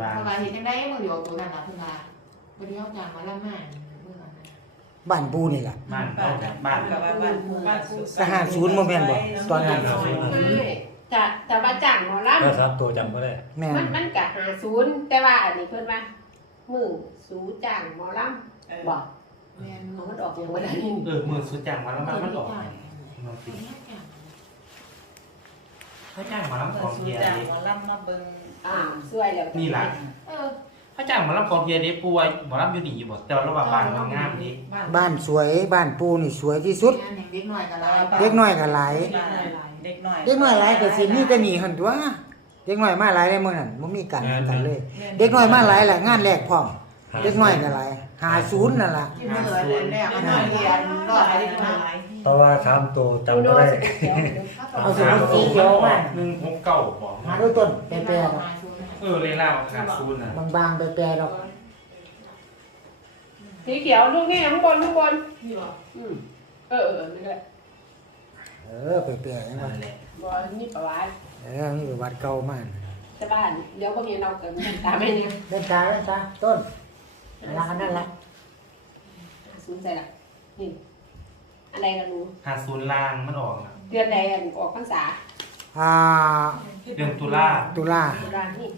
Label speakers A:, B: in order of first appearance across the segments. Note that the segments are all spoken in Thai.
A: ว่า
B: เพราะว่าเห็นจังได้มือเดียวตัวนั้นล่ะเพิ่นว่าบ่ได้เอาจางมาละมาเมื่อนั้น
C: บ้านปูนี่ล่ะ
A: บ้านบ้าน
D: กับบ้าน
C: ก็50บ่แม่นบ่ตอนนั้น
E: จะมาจ้างหมอลำ
F: ถ้าซับตัวจำก็ได้
C: แม่น
E: มันกะ50แต่ว่าอันนี้เพิ่นว่ามือสูจ้างหมอลำบ่
B: แม่น
E: มันออกอย่างบ่ได้นี่
A: มือสุดจังมาแล้วมันออกถ้าจ้างมาแล้วของ
D: สู
A: เฮีย
D: จากหมอลำมาเบิ่ง
E: สวยแล้ว
A: นี่แหละ ถ้าจ้างมาแล้วของเฮียเด็กป่วยหมอลำอยู่นี่อยู่หมดแต่ระหว่างบ้านงามดี
C: บ้านสวยบ้านปูนี่สวยที่สุด
B: อย่างเด็กน้อยก็หลาย
C: เด็กน้อยก็หลาย
D: เด็กน้อย
C: เด็กน้อยหลายก็สิมีแต่หนีหั่นตัวเด็กน้อยมาหลายได้มื้อนั้นบ่มีกันเลย เด็กน้อยมาหลายแหละงานแรกพร้อมเด็กน้อยก็หลาย50นั่นล่ะ
B: ที่มื้อแรกมันเรียนรอดไปนะ
F: เพราะว่า3ตัวจำก็ได้
C: เอาสมุดสีเขียวมา
A: 169บอก
C: หาด้วยต้นแปรๆดอก
A: เลยเล่าขาดซูนนะ
C: บางๆแปรๆดอก
E: สีเขียวลูกนี่ข้างบน
B: นี่บ่
E: นี่แหละ
C: แปรๆจังว่า
A: นั่นแหละ
E: บ่นี่ประวัติ
C: นี่ประวัติเก่ามาก
E: แต่บ้านเดี๋ยวบ่มีเรากันตามแม่นี่
C: เล่นตาต้นนั่นล่ะ
E: 50ใส่ละนี่อะไรกันหนู
A: หาซูนล่างมันออกนะ
E: เดือนใดออกพรรษา
A: เดือนตุลา
C: ตุลา
E: ตุลานี่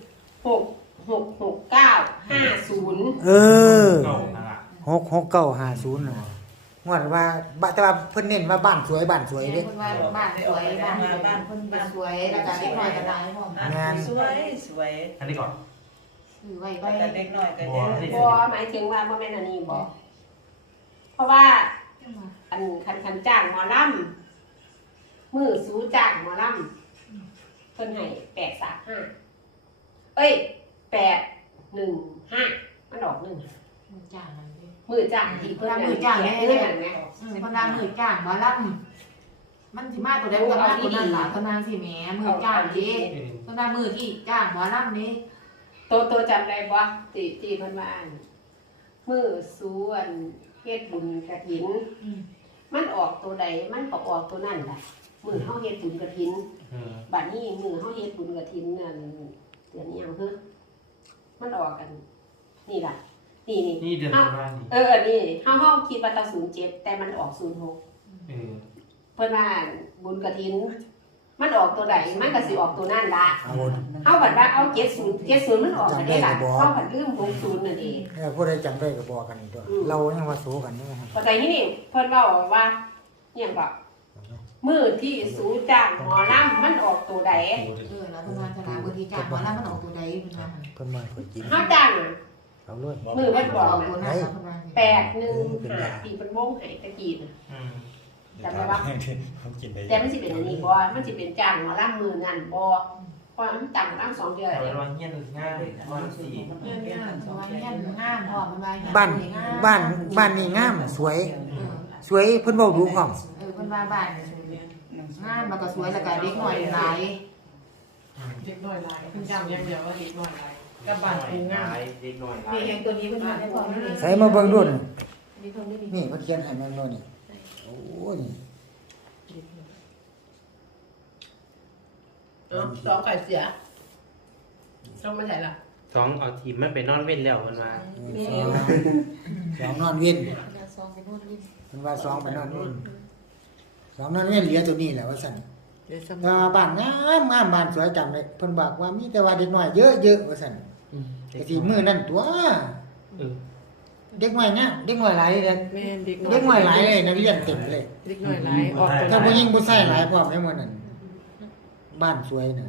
E: 666950
C: เออ
A: เก่านั่นละ
C: 66950น่ะงวดว่าแต่ว่าเพิ่นเน้นว่าบ้านสวยบ้านสวยเด้
B: เพิ่นว่าบ้านสวยบ้านเพิ่นก็สวยแล้วก็เด็กน้อยก็หลายพร้อม
D: สวยสวย
A: อันนี้ก่อน
B: ซื้อไว้ไป
D: แต่เด็กน้อยก็เยอะ
E: บ่หมายถึงว่าบ่แม่นอันนี้บ่เพราะว่าอันคันจ้างหมอลำมือสูจ้างหมอลำเพิ่นให้835เอ้ย815มันออก1
B: มือจ้างนั่นเด้
E: มือจ้างที่เพิ่น
B: มือจ้างแน่
E: เพิ่นนั่นแหม
B: เพิ่นว่ามือจ้างบ่ล่ำมันสิมาตัวใดก็มาตัวนั้นล่ะเพิ่นว่าสิแหมมือจ้างดิเพิ่นว่ามือที่จ้างบ่ล่ำนี่
E: โตจำได้บ่ที่เพิ่นว่าอันมือสูอันเฮ็ดบุญกฐินมันออกตัวใดมันก็ออกตัวนั้นล่ะมือเฮาเฮ็ดบุญกฐินบัดนี้มือเฮาเฮ็ดบุญกฐินนั่นเดือนนี้หยังคือมันออกกัน นี่ล่ะนี่
A: นี่เดือนตุลานี่
E: นี่เฮาคิดว่าตา07แต่มันออก06เพิ่นว่าบุญกฐิน มันออกตัวใดมันก็สิออกตัวนั่นล่ะ
C: เอา
E: เฮาบัดว่าเอา70มันออกกันได้ล่ะเฮาบัดลืม60นั่นเอง
C: ผู้ใดจำได้ก็บอกกันนี่ตัวเรายังว่าโสกันนี่ว่า
E: พอใจที่นี่เพิ่นเว้าว่าอิหยังก็มื้อที่สูจ้างหมอลำมันออกตัวใด
B: แล้วเพิ่นว่าฉลาดมือที่จ้างบ่ล่ำมันออกตัวใดเพิ่นว่า
C: เพิ่นมาค่อยกิน
E: เฮาจ้าง
C: เอาเลย
E: มื้อเพิ่นบอก
B: ตัวนั้นเพิ่นว่า
E: 815ปีเพิ่นวงให้ตะกี้น่ะจำได้บ่
F: ผมกินไป
E: แต่มันสิเป็นอันนี้บ่มันสิเป็นจ้างหมอลำมื้อนั้นบ่เพราะมันจ้างหมอลำ2เดือน
A: แต่ว่าเงี้ยง่ายวันสี่
B: เงี้ยงามพร้อมมันว่า
C: บ้านนี่งามสวยเพิ่นเว้าดูพร้อม
B: เพิ่นว่าบ้านงามแล้วก็สวยแล้วก็เด็กน้อยหลาย
G: เด็กน้อยหลายคุณจำอย่างเดียวว่าเด็กน้อยหลายกับบ้านปูงาม
A: เด็กน้อย
B: นี่อย่างตัวนี้เพิ่นว่าได้พร้อมนี่
C: ใส่มาเบิ่งดูนี่
B: มีคนได้
C: นี่เพิ่นเขียนให้แม่นบ่นี่โอ้ย
E: สองไข่เสียต้องมาใส่ละ
A: สองเอาทีมมันไปนอนเว้นแล้วมันมา
C: สองนอนเว้น
B: ซองไปโน่นนี่
C: เพิ่นว่าสองไปนอนเว้นสองนอนเว้นเหลือตัวนี้แหละว่าซั่นแต่ว่าบ้านงามบ้านสวยจำได้เพิ่นบอกว่ามีแต่ว่าเด็กน้อยเยอะๆว่าซั่นก็สิมื้อนั้นตัวเด็กน้อยเนี่ยเด็กน้อยหลายเลย
G: แม่นเด็ก
C: เด็กน้อยหลายเลยนักเรียนเต็มเลย
G: เด็กน้อยหลายออกตัว
C: ถ้าผู้หญิงผู้ชายหลายพร้อมในมื้อนั้นบ้านสวยน่ะ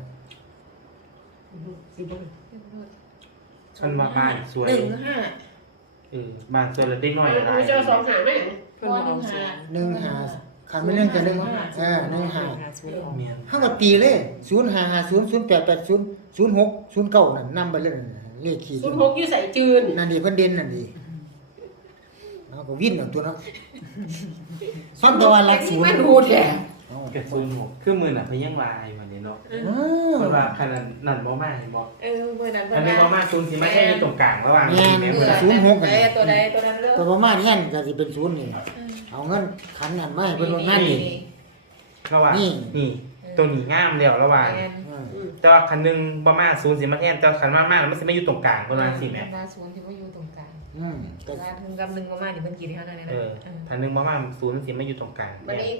A: ฉันว่าบ้านสวย
B: 1
A: บ้านสวยแล้วเด็กน้อยอะไร
E: เจ้าสองหาไหม
G: เพิ่นเอาเสีย
C: 15คันไม่เรื่องกัน15
A: เมียน
C: เฮาก็ตีเลย0550 0880 06 09นั่นนำไปเลยเลขขีด
E: 06อยู่ใส่จืน
C: นั่นดิเพิ่นเด่นนั่นดิเอาก็วิ่นเอาตัวเนาะซ่อนตะวันรักศูนย์
E: มันดูแท้
A: เกิดซูนหกคือมือน่ะพยังวายมาเนี่ยเนาะ
C: อ้าว
A: มันว่าขนาดนั่นบ่มาเห็นบ่
G: เมื่อนั้น
A: อันนี้บ่มาซูนสิไม่ใช่ตรงกลางระหว่าง
C: แม่น
A: แม่
C: 06กัน
G: ตัวใดตัวนั้นเรื่อง
C: ก็ประมาณนี้ก็สิเป็นศูนย์นี่เอาเงินขันนั่นมาให้เพิ่นลงงานนี่
A: ระหว่างนี่ตัวนี้งามแล้วระหว่าง
B: แม่น
A: แต่ว่าคันหนึงบ่มาศูนย์สิมาแทนแต่ว่าคันมากๆมันสิมาอยู่ตรงกลางประมาณสิแม่
B: บรรดาศูนย์ที่ว่าอยู่ตรงกลาง
C: ก็
B: เวลาถึงกำนึงประมาณนี่เพิ่นกินเท่านั้นเลยนะ
A: คันหนึงบ่มาศูนย์สิมาอยู่ตรงกลาง
E: วันนี้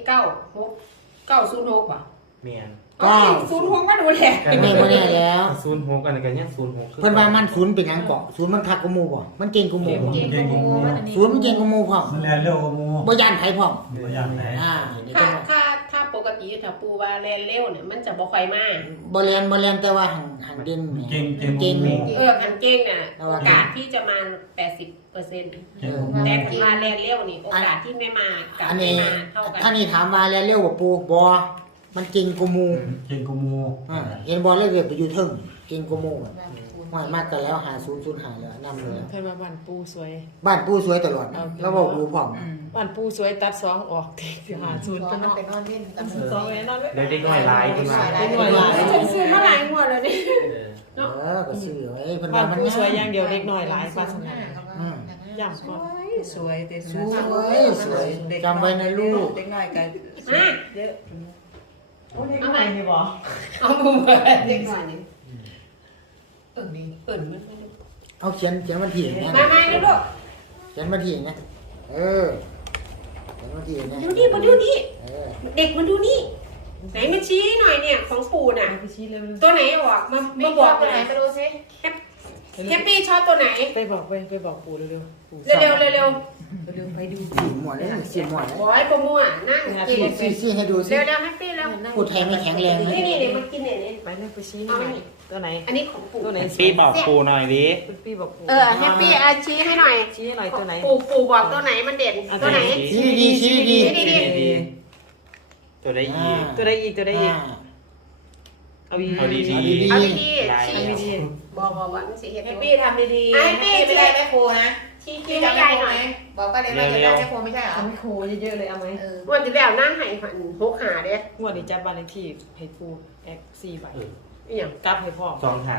E: 906ป่ะ
A: แม่น
E: 06มาดูแล
C: ไม่บ่แน่แล้ว
A: 06อันนั้นก็ยัง06คือ
C: เพิ่นว่ามันศูนย์เป็นหยังเกาะศูนย์มันคักกว่าหมู่บ่มันเก่งกว่าหมู่บ่
B: เก่งกว่าหมู่มันอันนี้
C: ศูนย์มันเก่งกว่าหมู่พร้อม
F: มันแลนเร็วกว่าหมู่
C: บ่ย่านไผพร้อม
F: บ่ย่านไหน
C: นี่
E: ถ้า
C: เพิ่นว่า
E: ถ้าปกติถ้าปูว่าแลนเร็วเนี่ยมันจะบ่ค่อยมา
C: บ่แล่นแต่ว่าหังเด่น
F: เก่ง
C: เก่ง
F: หมู่
E: คันเก่งน่ะโอกาสที่จะมา 80%
F: เก่งกว่าหมู่
E: แต่คันว่าแลนเร็วนี่โอกาสที่ไม่มากับ
C: อัน
E: ไม่
C: นี้
E: มาเท่ากัน
C: ถ้านี่ถามว่าแล้วเร็วกว่าปูบ่มันเก่งกว่าหมู่
F: เก่งกว่าหมู่
C: เห็นบ่เลยเกิดไปอยู่เทิงเก่งกว่าหมู่ห้อยมากกันแล้ว5005แล้วนำเลย
G: เพิ่นว่าบ้านปูสวย
C: บ้านปูสวยตลอดนะแล้วบอกดูพร้อม
G: บ้านปูสวยตัด2ออกที่หาศูนย์
B: ต
G: ไป
B: อนนั้น
G: เนาะ
B: ไปนอนเล่นกัน
G: สองเลยนอนไว้
A: แล้วเด็กน้อยหลายที่มา
G: เด็กน้อยหลาย
E: ซื้อมาหลายงวดแล้วนี่
C: ก็ซื้อไว้เพิ่น
G: บ้า
C: ว่าน มัน
G: ปูสวยอย่างเดียวเด็กน้อยหลายปาสนาย่ำก่อน
D: สวยแต่
C: สวยจำไว้นะลูก
D: เด็กน้อยกัน
E: มา
D: เยอะ
G: เอาใหม่นี่บ่
E: เอามือมาเด็กหน่อยนี่นี่เปิดมันไม่ได้
C: เอาเขียนวันที่นะ
E: มาเดี๋ยวลูก
C: เขียนวันที่นะเออเขียนวันที่นะ
E: ดูนี่มาดูนี่
C: เออ
E: เด็กมาดูนี่ไหนมาชี้หน่อยเนี่ยของปู่น่ะ
G: ไปชี้เลย
E: ตัวไหนออกมา
B: ไม่
E: มา
B: บบ อ
E: อก ก
B: ตัวไหน
E: หน่อย
B: ไปดูซิ
E: แฮปปี้ชอบตัวไหน
G: ไปบอกปู่เร็วๆปู่
E: เร็วๆเร็ว
G: เร็วไปดู
C: สีหมวดเลยสีหมวดเลย
E: ๆบอยโปรโมทนั่งกิน
C: สีให้ดูสิ
E: เร็วๆแฮปปี้แล้ว
C: พูดไทยไม่แข็งแรงนะ
E: นี่มากินเนี่ย
G: ไปเลยไปชี้หน่อยตัวไหน
E: อันนี้ของปู่
G: ตัวไหน
A: ปีบอกปูหน่อยดิ
G: พี่บอกปู่
E: แฮปปี้ชี้ให้หน่อย
G: ชี้ให้หน่อยตัวไหน
E: ปู่บอกตัวไหนมันเด่นตัวไหน
C: ชี้ดีชี้ดี
A: ตัวได้อีก
G: ตัวใดอีกตัวใดอีกเอาอีก
A: เอาดี
E: เอาดี
A: ลาย
E: ๆชี้
G: เอาดี
E: บอกว่ามันสิเฮ็ด
B: แฮ
E: อ
B: ป
E: ยู่
B: ปี้ทำดีๆ
E: ไอ้ปี้
B: ไม่ได้แม่ครูนะ
E: ชี้ให้ยายหน่อย
B: บอกก็เลยว่าจะได้แม่ครูไม่ใช่เหรอ
G: ทำให้ครูเยอะๆเลยเอาไหม
E: วันที่แล้วนั่งให้หัน6หาเด้
G: งวดนี้จับบ้านเลขที่ให้ปู่แอก4ใบ
E: อีหยัง
G: กลับให้พ่อ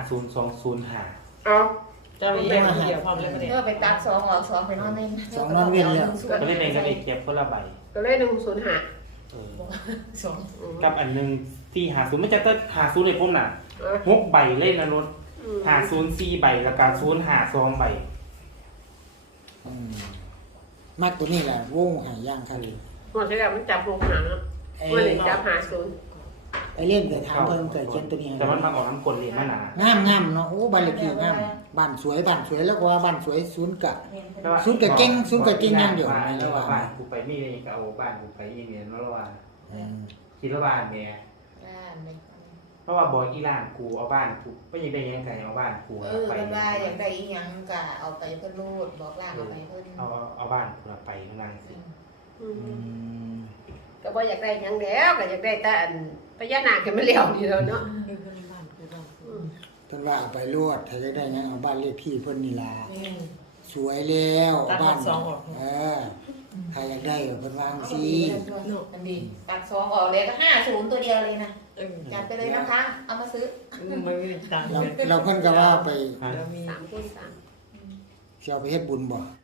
A: 250
E: เอา
G: เจ้าอีกอย่างเดียวพร้อมเลยประเด็น
B: เออไปตัด2ออก2ไปนอนเล่น
A: ก็เล่นเองกับเด็กเก็บคนละใบ
E: ก็เลย105
B: 2
A: กับอันนึงที่50มันจะต้อง50ในผมน่ะ6ใบเล่นนะรถ504ใบแล้วก็052ใบ
C: มากตัวนี้แหละวงหายางค่ะ
E: วันที่แล้วมันจับ6หาวันนี้จับ50
C: ไอเล่นเกิดถามเพิ่มเกิดเขียนตัวนี้
A: แต่มันมาออกน้ำกลเลยมาหนา
C: งามเนาะโอ้บ้านเลขที่งามบ้านสวยแล้วก็ว่าบ้านสวยศูนย์กะ เก่งอย่างเดียวแล้วว่า
A: บ้านกูไปมีอะไรก็เอาบ้านกูไปอีเมียนแล้วว่าคิดว่าบ้านแม่เพราะว่าบอกอีหลานกูเอาบ้านกูไม่ยังได้ยังไงเอาบ้านกู
B: เพิ่
A: ไป
B: นว่าอยากได้อีหยังก็เอาไปเพิ่นรูดบอกล่างเอาไปเพิ่น
A: เอาบ้านกูไปข้างล่างสิ
E: ก็บ่อยากได้หยังแล้วก็อยากได้แต่อันพญานาคให้มันเลี้ยวนี่แล้วเนาะ
C: เพิ่นว่าเอาไปรวดถ้าจะได้งั้นเอาบ้านเลขที่เพิ่นนี่ล่ะสวยแล้วบ้านใครอยากได้ก็เพิ่นวางสิ
B: มันดีตัด2ออกเลยก็50ตัวเดียวเลยนะจัดไปเลยนะคะเอามาซื้อ
G: ไม่มีตังค์เลย
C: เราเพิ่นก็ว่าไป
G: แล้วมี
E: 3คูณ3
C: สิเอาไปเฮ็ดบุญบ่